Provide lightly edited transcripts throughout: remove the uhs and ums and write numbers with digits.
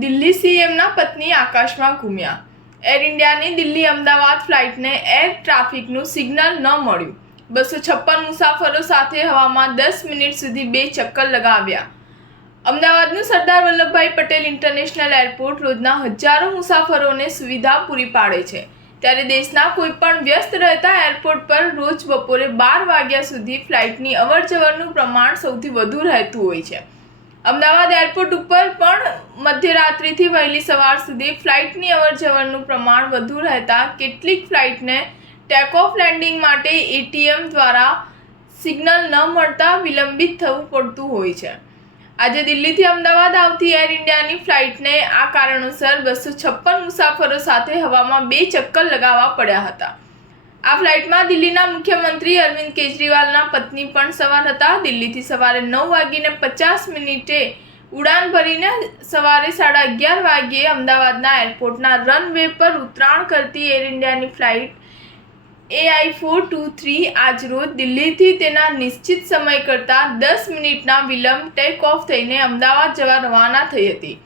દિલ્હી સીએમના પત્ની આકાશમાં ઘૂમ્યા। એર ઇન્ડિયાની દિલ્હી અમદાવાદ ફ્લાઇટને એર ટ્રાફિકનું સિગ્નલ ન મળ્યું। 256 મુસાફરો સાથે હવામાં 10 મિનિટ સુધી 2 ચક્કર લગાવ્યા। અમદાવાદનું સરદાર વલ્લભભાઈ પટેલ ઇન્ટરનેશનલ એરપોર્ટ રોજના હજારો મુસાફરોને સુવિધા પૂરી પાડે છે, ત્યારે દેશના કોઈપણ વ્યસ્ત રહેતા એરપોર્ટ પર રોજ બપોરે 12 વાગ્યા સુધી ફ્લાઇટની અવરજવરનું પ્રમાણ સૌથી વધુ રહેતું હોય છે। અમદાવાદ એરપોર્ટ ઉપર પણ મધ્યરાત્રિથી વહેલી સવાર સુધી ફ્લાઇટની અવરજવરનું પ્રમાણ વધુ રહેતા કેટલીક ફ્લાઇટને ટેક ઓફ લેન્ડિંગ માટે એટીએમ દ્વારા સિગ્નલ ન મળતા વિલંબિત થવું પડતું હોય છે। આજે દિલ્હીથી અમદાવાદ આવતી એર ઇન્ડિયાની ફ્લાઇટને આ કારણોસર 256 મુસાફરો સાથે હવામાં 2 ચક્કર લગાવવા પડ્યા હતા। આ ફ્લાઇટમાં દિલ્હીના મુખ્યમંત્રી અરવિંદ કેજરીવાલના પત્ની પણ સવાર હતા। દિલ્હીથી સવારે 9:50 ઉડાન ભરીને સવારે 11:30 વાગ્યે અમદાવાદના એરપોર્ટના રનવે પર ઉતરાણ કરતી એર ઇન્ડિયાની ફ્લાઇટ AI423 આજરોજ દિલ્હીથી તેના નિશ્ચિત સમય કરતાં 10 મિનિટના વિલંબ ટેક ઓફ થઈને અમદાવાદ જવા રવાના થઈ હતી,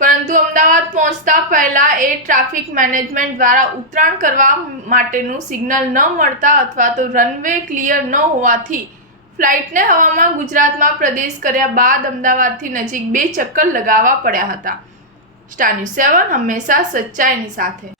પરંતુ અમદાવાદ પહોંચતા પહેલા એર ટ્રાફિક મેનેજમેન્ટ દ્વારા ઉતરાણ કરવા માટેનું સિગ્નલ ન મળતા અથવા તો રનવે ક્લિયર ન હોવાથી ફ્લાઇટને હવામાં ગુજરાતમાં પ્રદેશ કર્યા બાદ અમદાવાદથી નજીક 2 ચક્કર લગાવવા પડ્યા હતા। સ્ટાર ન્યૂઝ 7 હંમેશા સચ્ચાઈની સાથે।